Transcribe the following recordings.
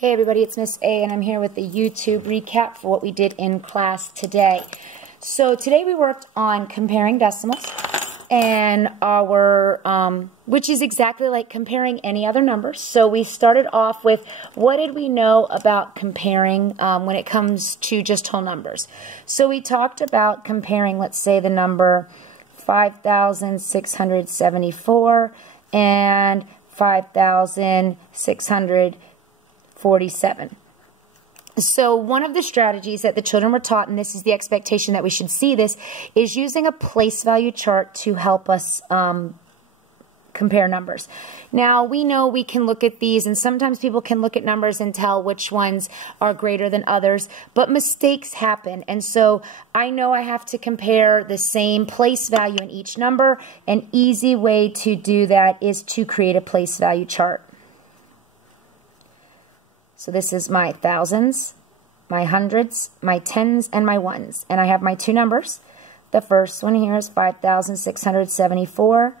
Hey everybody, it's Miss A and I'm here with the YouTube recap for what we did in class today. So today we worked on comparing decimals and which is exactly like comparing any other numbers. So we started off with what did we know about comparing when it comes to just whole numbers. So we talked about comparing, let's say, the number 5,674 and 5,647. So one of the strategies that the children were taught, and this is the expectation that we should see this, is using a place value chart to help us compare numbers. Now, we know we can look at these, and sometimes people can look at numbers and tell which ones are greater than others, but mistakes happen. And so I know I have to compare the same place value in each number. An easy way to do that is to create a place value chart. So this is my thousands, my hundreds, my tens, and my ones. And I have my two numbers. The first one here is 5,674,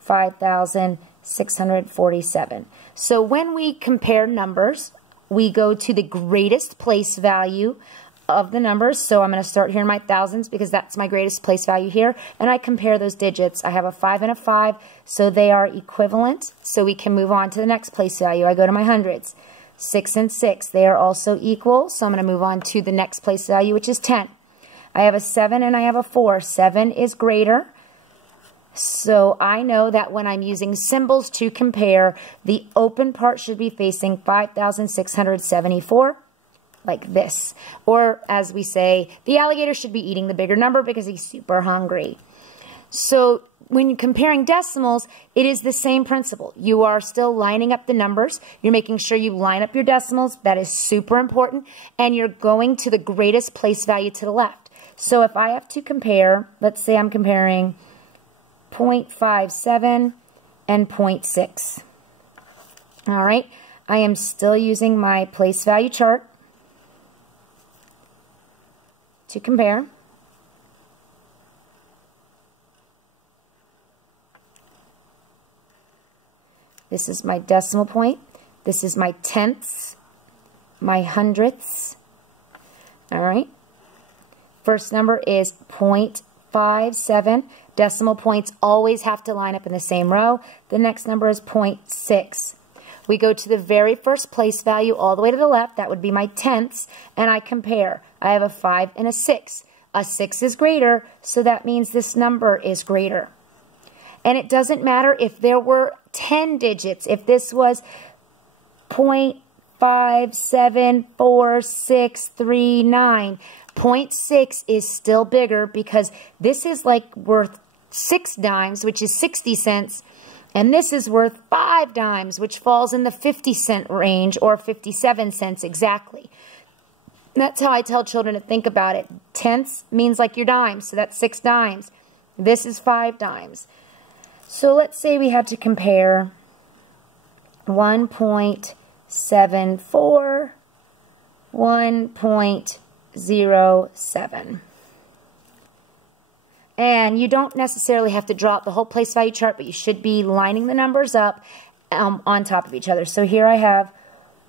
5,647. So when we compare numbers, we go to the greatest place value of the numbers. So I'm going to start here in my thousands because that's my greatest place value here. And I compare those digits. I have a 5 and a 5, so they are equivalent. So we can move on to the next place value. I go to my hundreds. 6 and 6, they are also equal, so I'm going to move on to the next place value, which is 10. I have a 7 and I have a 4. 7 is greater, so I know that when I'm using symbols to compare, the open part should be facing 5,674, like this. Or, as we say, the alligator should be eating the bigger number because he's super hungry. So when you're comparing decimals, it is the same principle. You are still lining up the numbers. You're making sure you line up your decimals. That is super important. And you're going to the greatest place value to the left. So if I have to compare, let's say I'm comparing 0.57 and 0.6. All right. I am still using my place value chart to compare. This is my decimal point. This is my tenths, my hundredths. All right. First number is 0.57. Decimal points always have to line up in the same row. The next number is 0.6. We go to the very first place value all the way to the left. That would be my tenths. And I compare. I have a 5 and a 6. A 6 is greater, so that means this number is greater. And it doesn't matter if there were 10 digits. If this was 0.574639, 0.6 is still bigger because this is like worth 6 dimes, which is 60 cents, and this is worth 5 dimes, which falls in the 50-cent range, or 57 cents exactly. That's how I tell children to think about it. Tenths means like your dimes, so that's 6 dimes. This is 5 dimes. So let's say we had to compare 1.74, 1.07. And you don't necessarily have to draw up the whole place value chart, but you should be lining the numbers up on top of each other. So here I have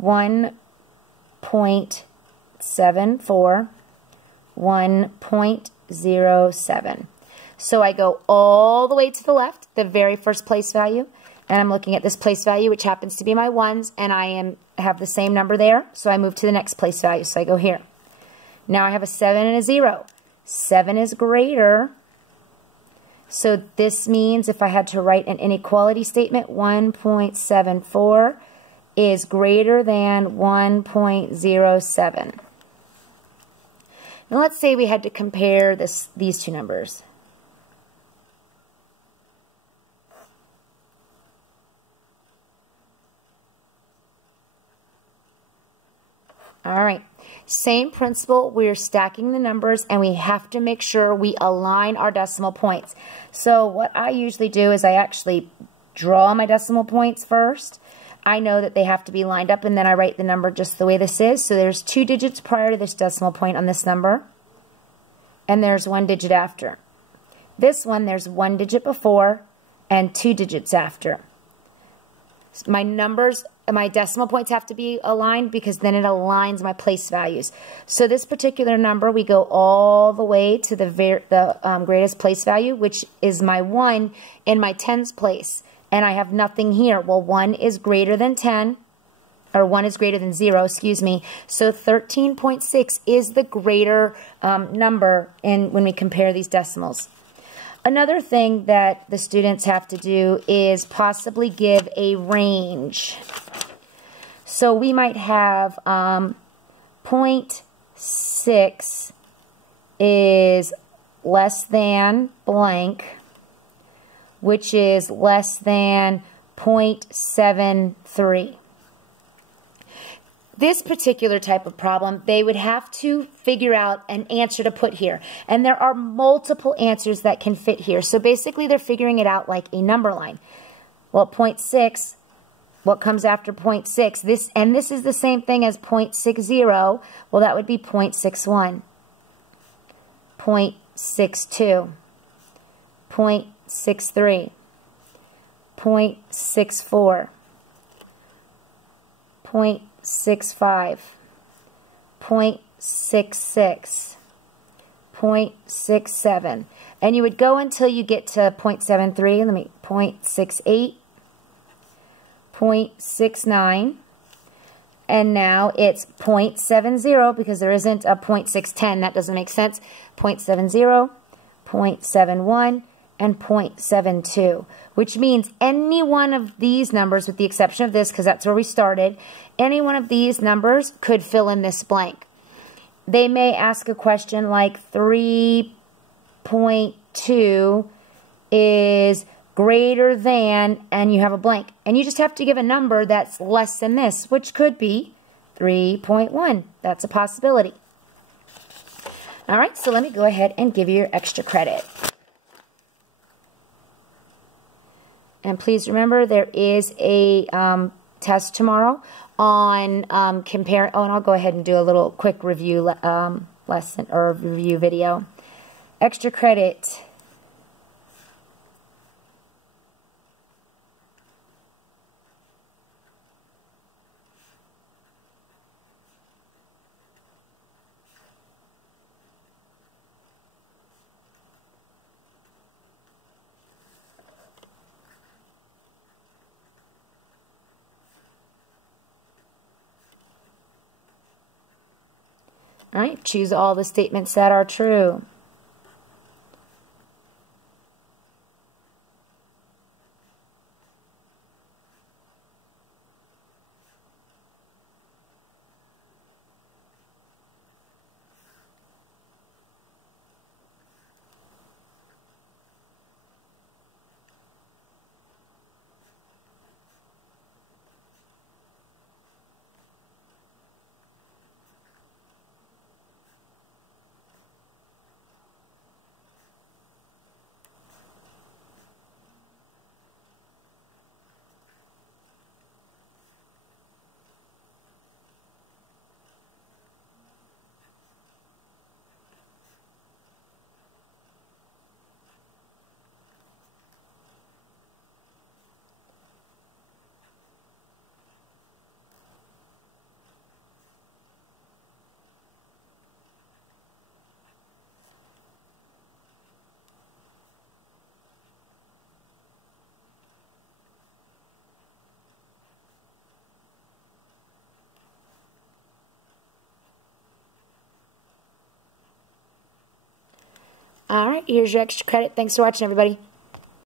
1.74, 1.07. So I go all the way to the left, the very first place value, and I'm looking at this place value, which happens to be my ones, and I have the same number there, so I move to the next place value. So I go here. Now I have a 7 and a 0. 7 is greater, so this means if I had to write an inequality statement, 1.74 is greater than 1.07. Now let's say we had to compare these two numbers. All right, same principle. We're stacking the numbers and we have to make sure we align our decimal points. So what I usually do is I actually draw my decimal points first. I know that they have to be lined up, and then I write the number just the way this is. So there's 2 digits prior to this decimal point on this number, and there's 1 digit after. This one, there's 1 digit before and 2 digits after. My numbers my decimal points have to be aligned because then it aligns my place values. So this particular number, we go all the way to the greatest place value, which is my 1 in my tens place. And I have nothing here. Well, 1 is greater than 10, or 1 is greater than 0, excuse me. So 13.6 is the greater number when we compare these decimals. Another thing that the students have to do is possibly give a range. So we might have 0.6 is less than blank, which is less than 0.73. This particular type of problem, they would have to figure out an answer to put here. And there are multiple answers that can fit here. So basically they're figuring it out like a number line. Well, 0.6, what comes after 0.6? This is the same thing as 0.60. Well, that would be 0.61, 0.62, 0.63, 0.64, 0.65, 0.66, 0.67. And you would go until you get to 0.73, 0.68, 0.69, and now it's 0.70 because there isn't a 0.610. That doesn't make sense. 0.70, 0.71, and 0.72, which means any one of these numbers, with the exception of this because that's where we started, any one of these numbers could fill in this blank. They may ask a question like 3.2 is greater than, and you have a blank. And you just have to give a number that's less than this, which could be 3.1. That's a possibility. All right, so let me go ahead and give you your extra credit. And please remember, there is a test tomorrow on compare. Oh, and I'll go ahead and do a little quick review lesson or review video. Extra credit. All right, choose all the statements that are true. All right, here's your extra credit. Thanks for watching, everybody.